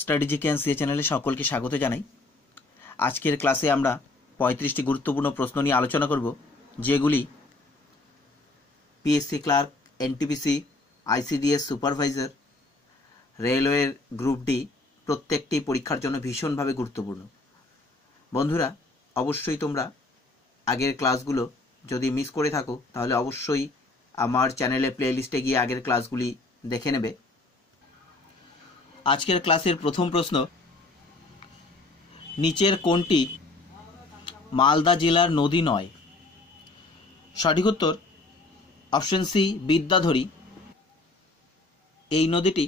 Study GK and CA চ্যানেলে সকলকে স্বাগত জানাই। আজকের ক্লাসে আমরা 35টি গুরুত্বপূর্ণ প্রশ্ন নিয়ে আলোচনা করব, যেগুলি PSC clerk, NTPC, ICDS supervisor, রেলওয়ের গ্রুপ ডি প্রত্যেকটি পরীক্ষার জন্য ভীষণভাবে গুরুত্বপূর্ণ। বন্ধুরা, অবশ্যই তোমরা আগের ক্লাসগুলো যদি মিস করে থাকো তাহলে অবশ্যই আমার চ্যানেলে প্লেলিস্টে গিয়ে আগের ক্লাসগুলি দেখে নেবে। আজকের ক্লাসের প্রথম প্রশ্ন, নিচের কোনটি মালদা জেলার নদী নয়? সঠিক উত্তর অপশন সি, বিদ্যাধরী। এই নদীটি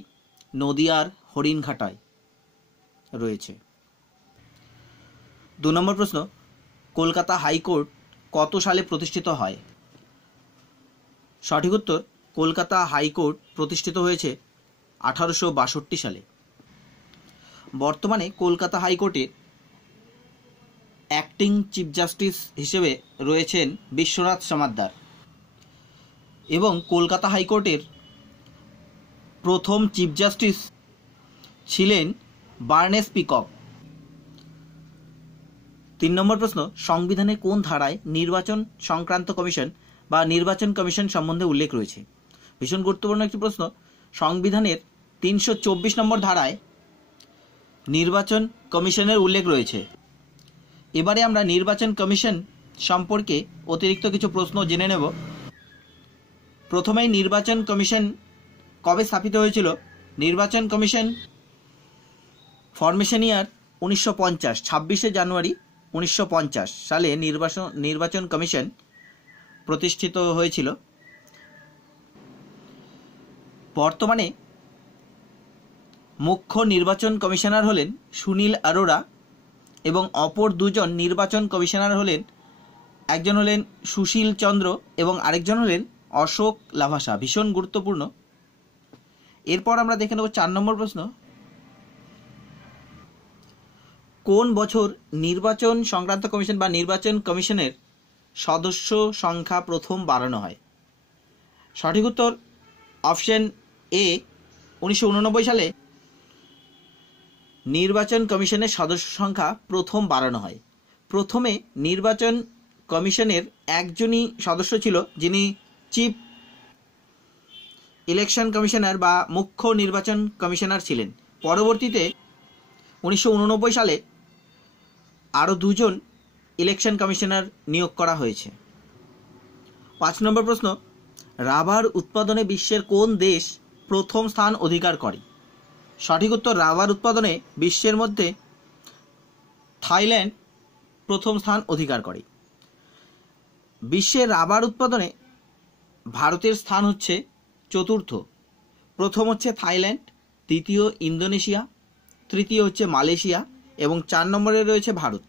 নদীয়ার হরিণঘাটায় রয়েছে। 2 নম্বর প্রশ্ন, কলকাতা হাইকোর্ট কত সালে প্রতিষ্ঠিত হয়? সঠিক উত্তর কলকাতা হাইকোর্ট প্রতিষ্ঠিত হয়েছে 1862 সালে। বর্তমানে কলকাতা হাইকোর্টের অ্যাক্টিং চিফ জাস্টিস হিসেবে রয়েছেন বিশ্বনাথ সমাদ্দার এবং কলকাতা হাইকোর্টের প্রথম চিফ জাস্টিস ছিলেন বার্নেস পিকক। 3 নম্বর প্রশ্ন, সংবিধানের কোন ধারায় নির্বাচন সংক্রান্ত কমিশন বা নির্বাচন কমিশন সম্বন্ধে উল্লেখ রয়েছে? ভীষণ গুরুত্বপূর্ণ একটি প্রশ্ন। সংবিধানের 324 নম্বর ধারায় নির্বাচন কমিশনের উল্লেখ রয়েছে। এবারে আমরা নির্বাচন কমিশন সম্পর্কে অতিরিক্ত কিছু প্রশ্ন জেনে নেব। প্রথমেই নির্বাচন কমিশন কবে স্থাপিত হয়েছিল? নির্বাচন কমিশন ফরমেশন ইয়ার 1950, 26শে জানুয়ারি 1950 সালে নির্বাচন কমিশন প্রতিষ্ঠিত হয়েছিল। বর্তমানে মুখ্য নির্বাচন কমিশনার হলেন সুনীল অরোরা এবং অপর দুজন নির্বাচন কমিশনার হলেন, একজন হলেন সুশীল চন্দ্র এবং আরেকজন হলেন অশোক লাভাসা। ভীষণ গুরুত্বপূর্ণ। এরপর আমরা দেখে নেব 4 নম্বর প্রশ্ন, কোন বছর নির্বাচন সংক্রান্ত কমিশন বা নির্বাচন কমিশনের সদস্য সংখ্যা প্রথম বাড়ানো হয়? সঠিক উত্তর অপশন এ, 1989 সালে নির্বাচন কমিশনের সদস্য সংখ্যা প্রথম বাড়ানো হয়। প্রথমে নির্বাচন কমিশনের একজনই সদস্য ছিল, যিনি চিফ ইলেকশন কমিশনার বা মুখ্য নির্বাচন কমিশনার ছিলেন। পরবর্তীতে 1989 সালে আরও 2 জন ইলেকশন কমিশনার নিয়োগ করা হয়েছে। 5 নম্বর প্রশ্ন, রাবার উৎপাদনে বিশ্বের কোন দেশ প্রথম স্থান অধিকার করে? সঠিক উত্তর রাবার উৎপাদনে বিশ্বের মধ্যে থাইল্যান্ড প্রথম স্থান অধিকার করে। বিশ্বের রাবার উৎপাদনে ভারতের স্থান হচ্ছে 4র্থ। প্রথম হচ্ছে থাইল্যান্ড, দ্বিতীয় ইন্দোনেশিয়া, তৃতীয় হচ্ছে মালয়েশিয়া এবং 4 নম্বরে রয়েছে ভারত।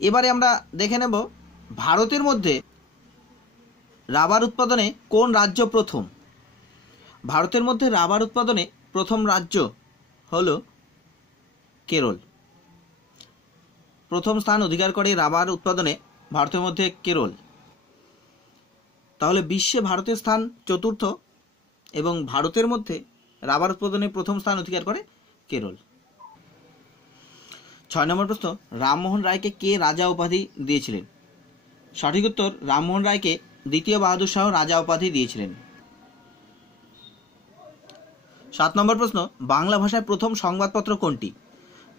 এবারে আমরা দেখে নেব ভারতের মধ্যে রাবার উৎপাদনে কোন রাজ্য প্রথম। ভারতের মধ্যে রাবার উৎপাদনে প্রথম রাজ্য হল কেরল। প্রথম স্থান অধিকার করে রাবার উৎপাদনে ভারতের মধ্যে কেরল। তাহলে বিশ্বে ভারতের স্থান 4র্থ এবং ভারতের মধ্যে রাবার উৎপাদনে প্রথম স্থান অধিকার করে কেরল। 6 নম্বর প্রশ্ন, রামমোহন রায়কে কে রাজা উপাধি দিয়েছিলেন? সঠিক উত্তর রামমোহন রায়কে দ্বিতীয় বাহাদুর শাহ রাজা উপাধি দিয়েছিলেন। 7 নম্বর প্রশ্ন, বাংলা ভাষায় প্রথম সংবাদপত্র কোনটি?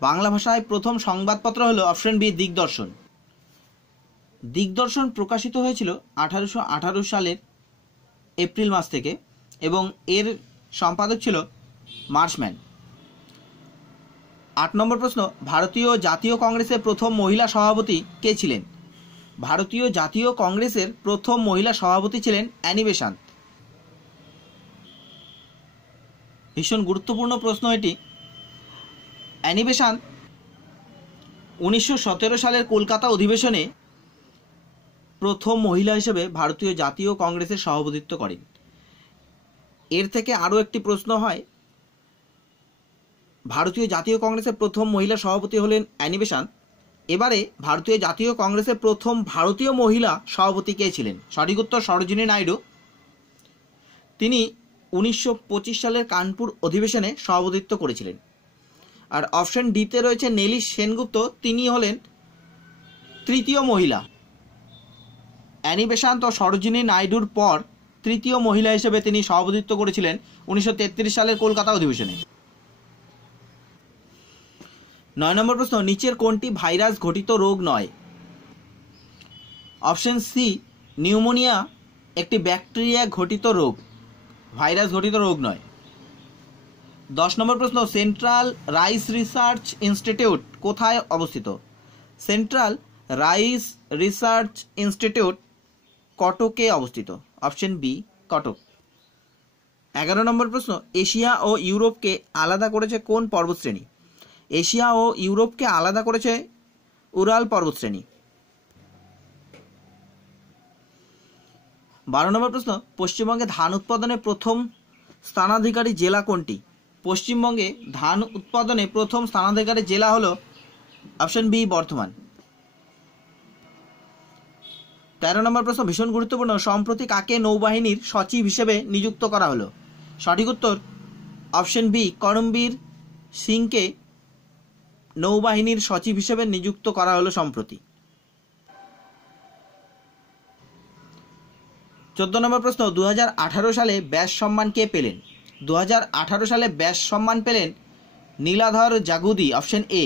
বাংলা ভাষায় প্রথম সংবাদপত্র হলো অপশন বি, দিগদর্শন। দিগদর্শন প্রকাশিত হয়েছিল 1818 সালের এপ্রিল মাস থেকে এবং এর সম্পাদক ছিল মার্শম্যান। 8 নম্বর প্রশ্ন, ভারতীয় জাতীয় কংগ্রেসের প্রথম মহিলা সভাপতি কে ছিলেন? ভারতীয় জাতীয় কংগ্রেসের প্রথম মহিলা সভাপতি ছিলেন অ্যানি বেসান্ত। ভীষণ গুরুত্বপূর্ণ প্রশ্ন এটি। অ্যানি বেসান্ত 1917 সালের কলকাতা অধিবেশনে প্রথম মহিলা হিসেবে ভারতীয় জাতীয় কংগ্রেসের সভাপতিত্ব করেন। এর থেকে আরও একটি প্রশ্ন হয়, ভারতীয় জাতীয় কংগ্রেসের প্রথম মহিলা সভাপতি হলেন অ্যানি বেসান্ত। এবারে ভারতীয় জাতীয় কংগ্রেসের প্রথম ভারতীয় মহিলা সভাপতি কে ছিলেন? সঠিক উত্তর সরোজিনী নাইডু। তিনি 1925 সালের কানপুর অধিবেশনে সভাপতিত্ব করেছিলেন। আর অপশন ডিতে রয়েছে নেলি সেনগুপ্ত, তিনি হলেন তৃতীয় মহিলা। অ্যানি বেসান্ত ও সরোজিনী নাইডুর পর তৃতীয় মহিলা হিসেবে তিনি সভাপতিত্ব করেছিলেন 1933 সালের কলকাতা অধিবেশনে। 9 নম্বর প্রশ্ন, নিচের কোনটি ভাইরাস ঘটিত রোগ নয়? অপশন সি নিউমোনিয়া একটি ব্যাকটেরিয়া ঘটিত রোগ, ভাইরাস ঘটিত রোগ নয়। 10 নম্বর প্রশ্ন, সেন্ট্রাল রাইস রিসার্চ ইনস্টিটিউট কোথায় অবস্থিত? সেন্ট্রাল রাইস রিসার্চ ইনস্টিটিউট কটকে অবস্থিত। Option B Cuttack. 11 নম্বর প্রশ্ন, এশিয়া ও ইউরোপকে আলাদা করেছে কোন পর্বতশ্রেণী? এশিয়া ও ইউরোপকে আলাদা করেছে উরাল পর্বতশ্রেণী। 12 নম্বর প্রশ্ন, পশ্চিমবঙ্গে ধান উৎপাদনে প্রথম স্থানাধিকারী জেলা কোনটি? পশ্চিমবঙ্গে ধান উৎপাদনে প্রথম স্থানাধিকারী জেলা হলো অপশন বি বর্ধমান। 13 নম্বর প্রশ্ন ভীষণ গুরুত্বপূর্ণ, সম্প্রতি কাকে নৌবাহিনীর সচিব হিসেবে নিযুক্ত করা হলো? সঠিক উত্তর অপশন বি করমবীর সিংকে নৌবাহিনীর সচিব হিসেবে নিযুক্ত করা হলো সম্প্রতি। 14 নম্বর প্রশ্ন, 2018 সালে ব্যাস সম্মান কে পেলেন? 2018 সালে ব্যাস সম্মান পেলেন নীলাধর জাগুদি। Option A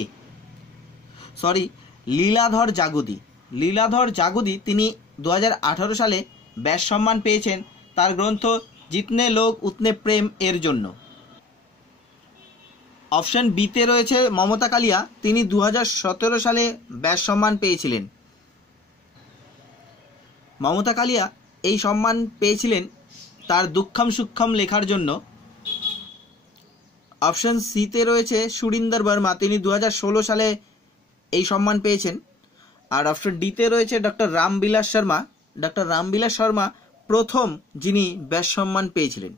Liladhar জাগুদি। লীলাধর জাগুদি তিনি 2018 সালে ব্যাস সম্মান পেয়েছেন তার গ্রন্থ জিতনে লোক উতনে প্রেম এর জন্য। অপশন বিতে রয়েছে মমতা কালিয়া, তিনি 2017 সালে ব্যাস সম্মান পেয়েছিলেন। মমতা কালিয়া এই সম্মান পেয়েছিলেন তার দুঃখম সুক্ষম লেখার জন্য। অপশন সিতে রয়েছে সুরিন্দর বর্মা, তিনি 2016 সালে এই সম্মান পেয়েছেন। আর অপশন ডিতে রয়েছে ডক্টর রামবিলাস শর্মা। ডক্টর রামবিলাস শর্মা প্রথম যিনি ব্যাস সম্মান পেয়েছিলেন।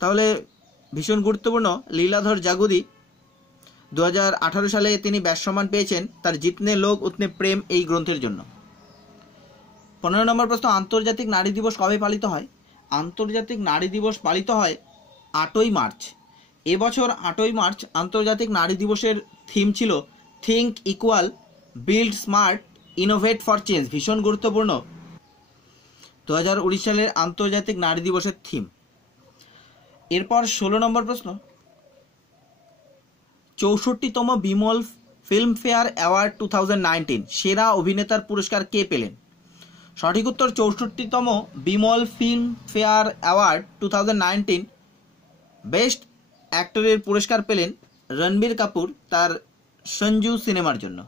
তাহলে ভীষণ গুরুত্বপূর্ণ, লীলাধর জাগুদি 2018 সালে তিনি ব্যাস সম্মান পেয়েছেন তার জিতনে লোক উতনে প্রেম এই গ্রন্থের জন্য। 15 নম্বর প্রশ্ন, আন্তর্জাতিক নারী দিবস কবে পালিত হয়? আন্তর্জাতিক নারী দিবস পালিত হয় 8ই মার্চ। এবছর 8ই মার্চ আন্তর্জাতিক নারী দিবসের থিম ছিল think equal, build smart, innovate for change. ভীষণ গুরুত্বপূর্ণ 2019 সালের আন্তর্জাতিক নারী দিবসের থিম। এরপর 16 নম্বর প্রশ্ন, 64তম বিমল ফিল্মফেয়ার অ্যাওয়ার্ড 2019 সেরা অভিনেতার পুরস্কার কে পেলেন? সঠিক উত্তর 64তম বিমল ফিল্মফেয়ার অ্যাওয়ার্ড 2019 বেস্ট অ্যাক্টরের পুরস্কার পেলেন রণবীর কাপুর তার সঞ্জু সিনেমার জন্য।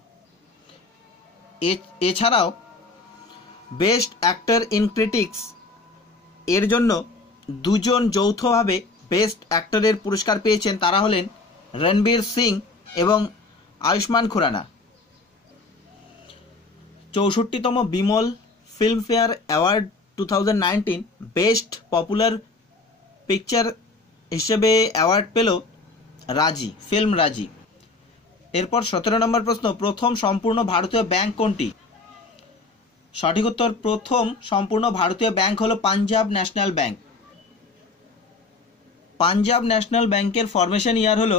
এছাড়াও বেস্ট অ্যাক্টর ইন ক্রিটিক্স এর জন্য দুজন যৌথভাবে বেস্ট অ্যাক্টরের পুরস্কার পেয়েছেন, তারা হলেন রণবীর সিং এবং আয়ুষ্মান খুরানা। 64তম Vimal Filmfare award 2019 best popular picture হিসেবে অ্যাওয়ার্ড পেল রাজি, ফিল্ম রাজি। এরপর 17 নম্বর প্রশ্ন, প্রথম সম্পূর্ণ ভারতীয় ব্যাংক কোনটি? সঠিক উত্তর প্রথম সম্পূর্ণ ভারতীয় ব্যাংক হলো Punjab national bank. Punjab national ব্যাংকের ফরমেশন ইয়ার হলো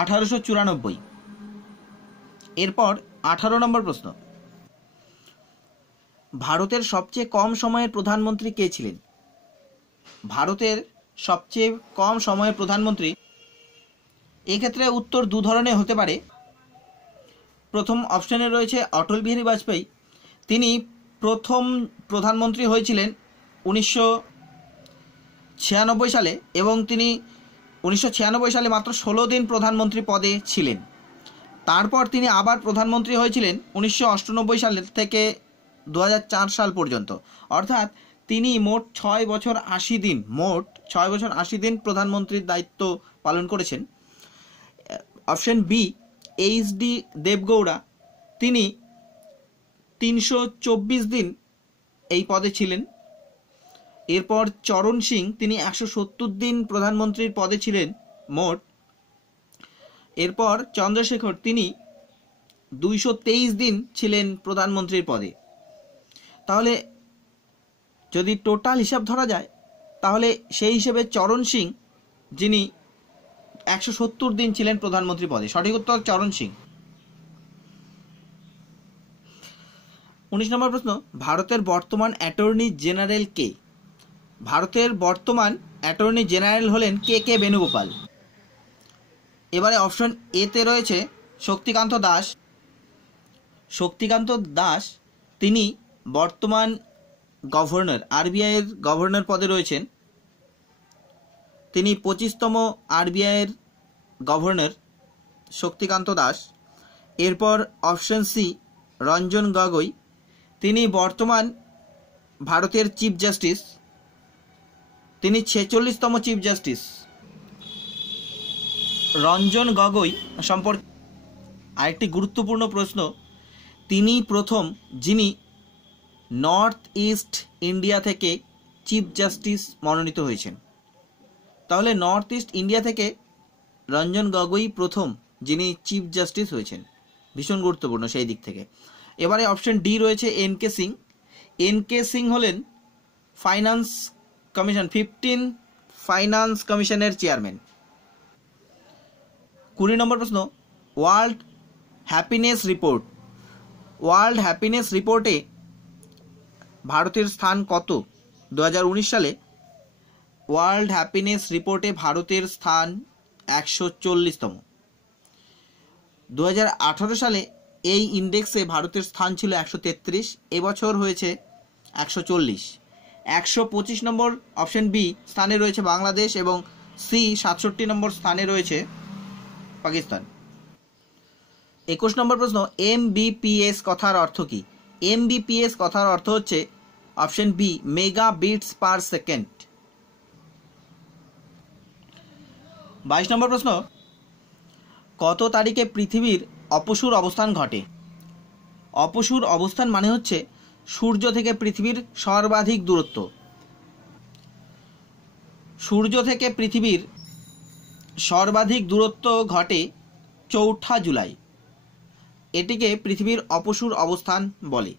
1894। এরপর 18 নম্বর প্রশ্ন, ভারতের সবচেয়ে কম সময়ের প্রধানমন্ত্রী কে ছিলেন? ভারতের সবচেয়ে কম সময়ের প্রধানমন্ত্রী, এক্ষেত্রে উত্তর দু ধরনের হতে পারে। প্রথম অপশনে রয়েছে অটল বিহারী বাজপেয়ী, তিনি প্রথম প্রধানমন্ত্রী হয়েছিলেন 1996 সালে এবং তিনি 1996 সালে মাত্র 16 দিন প্রধানমন্ত্রী পদে ছিলেন। তারপর তিনি আবার প্রধানমন্ত্রী হয়েছিলেন 1998 সাল থেকে 2004 সাল পর্যন্ত, অর্থাৎ তিনি মোট 6 বছর 80 দিন প্রধানমন্ত্রীর দায়িত্ব পালন করেছেন। Option B HD. দেবগৌড়া, তিনি 324 দিন এই পদে ছিলেন। এরপর চরণ সিং, তিনি 170 দিন প্রধানমন্ত্রীর পদে ছিলেন মোট। এরপর চন্দ্রশেখর, তিনি 223 দিন ছিলেন প্রধানমন্ত্রীর পদে। তাহলে যদি টোটাল হিসাব ধরা যায় তাহলে সেই হিসেবে চরণ সিং, যিনি 170 দিন ছিলেন প্রধানমন্ত্রী পদে? সঠিক উত্তর চরণ সিং। 19 নম্বর প্রশ্ন, ভারতের বর্তমান অ্যাটর্নি জেনারেল কে? ভারতের বর্তমান অ্যাটর্নি জেনারেল হলেন কে কে বেণুগোপাল। এবারে অপশন এতে রয়েছে শক্তিকান্ত দাস। শক্তিকান্ত দাস তিনি বর্তমান গভর্নর, আরবিআই এর গভর্নর পদে রয়েছেন। তিনি 25তম আরবিআই এর গভর্নর শক্তিকান্ত দাস। এরপর অপশন সি রঞ্জন গগৈ, তিনি বর্তমান ভারতের চিফ জাস্টিস, তিনি 46তম চিফ জাস্টিস। রঞ্জন গগৈ সম্পর্কে আরেকটি গুরুত্বপূর্ণ প্রশ্ন, তিনি প্রথম যিনি নর্থ ইস্ট ইন্ডিয়া থেকে চিফ জাস্টিস মনোনীত হয়েছেন। তাহলে নর্থ ইস্ট ইন্ডিয়া থেকে রঞ্জন গগৈ প্রথম যিনি চিফ জাস্টিস হয়েছেন, ভীষণ গুরুত্বপূর্ণ সেই দিক থেকে। এবারে অপশন ডি রয়েছে N K Singh. N K Singh হলেন ফাইন্যান্স কমিশন, 15 ফাইন্যান্স কমিশনের চেয়ারম্যান। 20 নম্বর প্রশ্ন, world happiness report, world happiness রিপোর্টে ভারতের স্থান কত? 2019 সালে ওয়ার্ল্ড হ্যাপিনেস রিপোর্টে ভারতের স্থান 140তম। 2018 সালে এই ইন্ডেক্সে ভারতের স্থান ছিল 133, এবছর হয়েছে 140। 125 নম্বর অপশন বি স্থানে রয়েছে বাংলাদেশ এবং সি 67 নম্বর স্থানে রয়েছে পাকিস্তান। 21 নম্বর প্রশ্ন, এমবিপিএস কথার অর্থ কি? এমবিপিএস কথার অর্থ হচ্ছে option B mega bits per second. 22 নম্বর প্রশ্ন, কত তারিখে পৃথিবীর অপসূর অবস্থান ঘটে? অপসূর অবস্থান মানে হচ্ছে সূর্য থেকে পৃথিবীর সর্বাধিক দূরত্ব। সূর্য থেকে পৃথিবীর সর্বাধিক দূরত্ব ঘটে 4 জুলাই, এটিকে পৃথিবীর অপসূর অবস্থান বলে।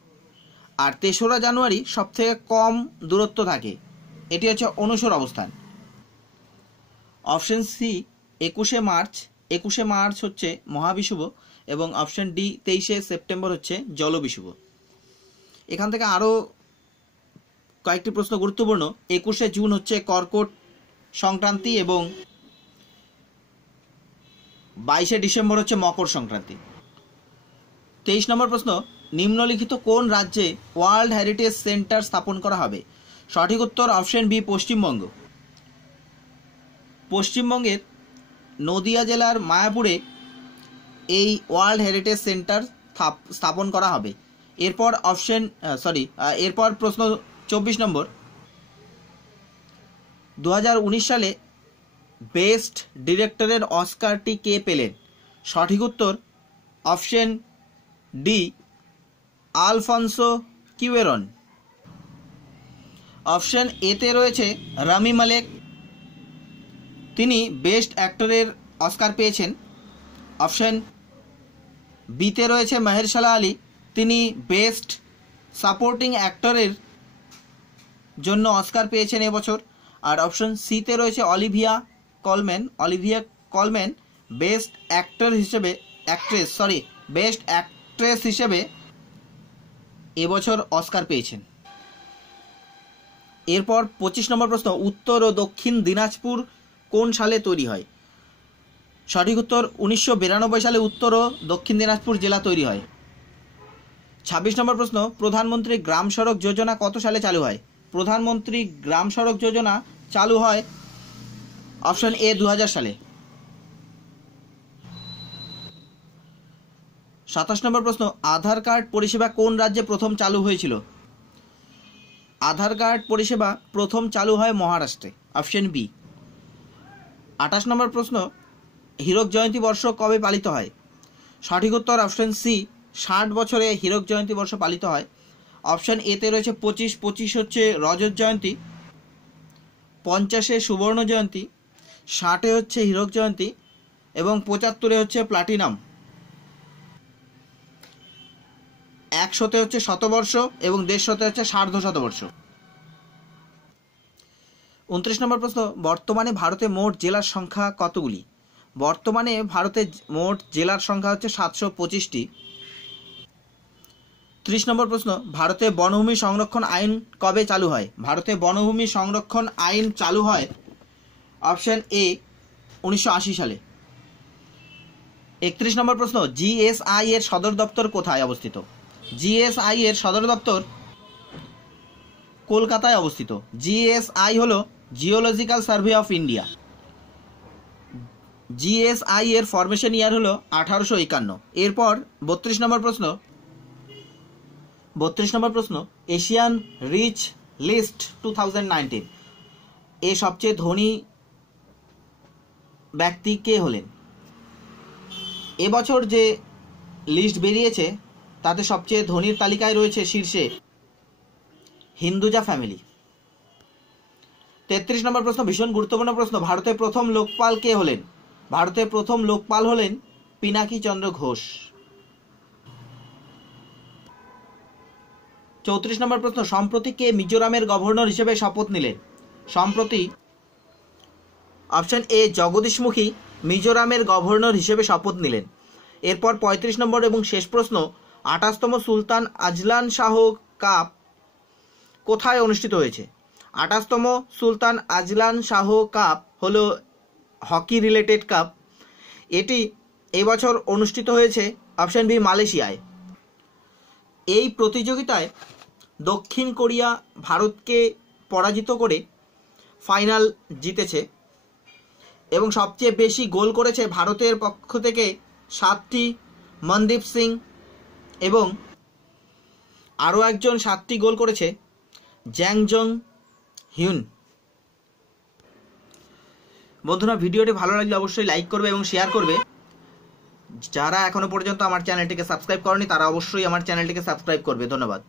আর 3রা জানুয়ারি সবথেকে কম দূরত্ব থাকে, এটি হচ্ছে অনুসর অবস্থান। অপশন সি 21শে মার্চ, 21শে মার্চ হচ্ছে মহাবিষুব এবং অপশন ডি 23শে সেপ্টেম্বর হচ্ছে জলবিষুব। এখান থেকে আরও কয়েকটি প্রশ্ন গুরুত্বপূর্ণ, 21শে জুন হচ্ছে কর্কট সংক্রান্তি এবং 22শে ডিসেম্বর হচ্ছে মকর সংক্রান্তি। 23 নম্বর প্রশ্ন, নিম্নলিখিত কোন রাজ্যে ওয়ার্ল্ড হেরিটেজ সেন্টার স্থাপন করা হবে? সঠিক উত্তর অপশন বি পশ্চিমবঙ্গ। পশ্চিমবঙ্গের নদিয়া জেলার মায়াপুরে এই ওয়ার্ল্ড হেরিটেজ সেন্টার স্থাপন করা হবে। এরপর এরপর প্রশ্ন 24 নম্বর, 2019 সালে বেস্ট ডিরেক্টরের অস্কারটি কে পেলেন? সঠিক উত্তর অপশন ডি আলফনসো কিউয়েরন। অপশন এতে রয়েছে রামি মালেক, তিনি বেস্ট অ্যাক্টরের অস্কার পেয়েছেন। অপশন বিতে রয়েছে মাহেরশালা আলী, তিনি বেস্ট সাপোর্টিং অ্যাক্টরের জন্য অস্কার পেয়েছেন এবছর। আর অপশন সিতে রয়েছে অলিভিয়া কলম্যান বেস্ট অ্যাক্ট্রেস হিসেবে এবছর অস্কার পেয়েছেন। এরপর 25 নম্বর প্রশ্ন, উত্তর ও দক্ষিণ দিনাজপুর কোন সালে তৈরি হয়? সঠিক উত্তর 1992 সালে উত্তর ও দক্ষিণ দিনাজপুর জেলা তৈরি হয়। 26 নম্বর প্রশ্ন, প্রধানমন্ত্রী গ্রাম সড়ক যোজনা কত সালে চালু হয়? প্রধানমন্ত্রী গ্রাম সড়ক যোজনা চালু হয় অপশন এ 2000 সালে। 27 নম্বর প্রশ্ন, আধার কার্ড পরিষেবা কোন রাজ্যে প্রথম চালু হয়েছিল? আধার কার্ড পরিষেবা প্রথম চালু হয় মহারাষ্ট্রে, অপশন বি। 28 নম্বর প্রশ্ন, হীরক জয়ন্তী বর্ষ কবে পালিত হয়? সঠিক উত্তর অপশন সি 60 বছরে হীরক জয়ন্তী বর্ষ পালিত হয়। অপশন এতে রয়েছে 25 হচ্ছে রজত জয়ন্তী, 50-এ সুবর্ণ জয়ন্তী, 60-এ হচ্ছে হীরক জয়ন্তী এবং 75-এ হচ্ছে প্লাটিনাম, 100-তে হচ্ছে শতবর্ষ এবং 150-তে হচ্ছে সার্ধ শতবর্ষ। 29 নম্বর প্রশ্ন, বর্তমানে ভারতে মোট জেলার সংখ্যা কতগুলি? বর্তমানে ভারতের মোট জেলার সংখ্যা হচ্ছে 725টি। 30 নম্বর প্রশ্ন, ভারতে বনভূমি সংরক্ষণ আইন কবে চালু হয়? ভারতে বনভূমি সংরক্ষণ আইন চালু হয় অপশন এ 1980 সালে। 31 নম্বর প্রশ্ন, জিএসআই এর সদর দপ্তর কোথায় অবস্থিত? জিএসআই এর সদর দপ্তর কলকাতায় অবস্থিত। জিএসআই হলো geological survey of India. GSI এর ফরমেশন ইয়ার হলো 1851। এরপর 32 নম্বর প্রশ্ন, এশিয়ান রিচ লিস্ট 2019 এ সবচেয়ে ধনী ব্যক্তি কে হলেন? এবছর যে লিস্ট বেরিয়েছে তাতে সবচেয়ে ধনীর তালিকায় রয়েছে শীর্ষে হিন্দুজা ফ্যামিলি। 33 নম্বর প্রশ্ন, ভীষণ গুরুত্বপূর্ণ প্রশ্ন, ভারতের প্রথম লোকপাল কে হলেন? ভারতের প্রথম লোকপাল হলেন পিনাকি চন্দ্র ঘোষ। 34 নম্বর প্রশ্ন, সম্প্রতি কে মিজোরামের গভর্নর হিসেবে শপথ নিলেন? সম্প্রতি অপশন এ জগদীশমুখী মিজোরামের গভর্নর হিসেবে শপথ নিলেন। এরপর 35 নম্বর এবং শেষ প্রশ্ন, 28তম সুলতান আজলান শাহ কাপ কোথায় অনুষ্ঠিত হয়েছে? 28তম সুলতান আজলান শাহ কাপ হলো হকি রিলেটেড কাপ। এটি এবছর অনুষ্ঠিত হয়েছে অপশন বি মালয়েশিয়ায়। এই প্রতিযোগিতায় দক্ষিণ কোরিয়া ভারতকে পরাজিত করে ফাইনাল জিতেছে এবং সবচেয়ে বেশি গোল করেছে ভারতের পক্ষ থেকে 7টি মনদীপ সিং এবং আরও একজন 7টি গোল করেছে জ্যাং জং হিউন। বন্ধুরা, ভিডিওটি ভালো লাগলে অবশ্যই লাইক করবে এবং শেয়ার করবে। যারা এখনো পর্যন্ত আমার চ্যানেলটিকে সাবস্ক্রাইব করেনি তারা অবশ্যই আমার চ্যানেলটিকে সাবস্ক্রাইব করবে। ধন্যবাদ।